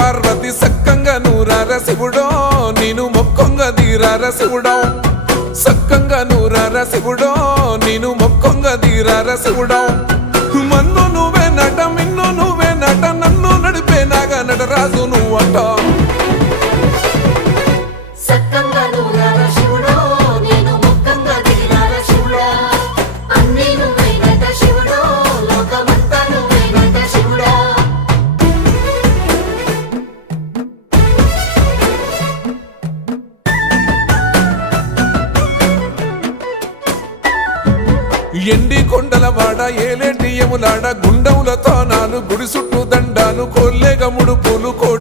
పార్వతి సక్కంగా నూరార శివుడో నేను మొక్కొంగ దీరార శివుడో సక్కంగా నూరార శివుడో నేను మొక్కొంగ దీరార శివుడో మన్ను నువ్వే నట మిన్ను నువ్వే నట నన్ను నడిపే నాగా నటరాజు నువ్వట ఎండి కొండల వాడ ఏలేటి యములాడ గుండములతో నాలు గుడి చుట్టూ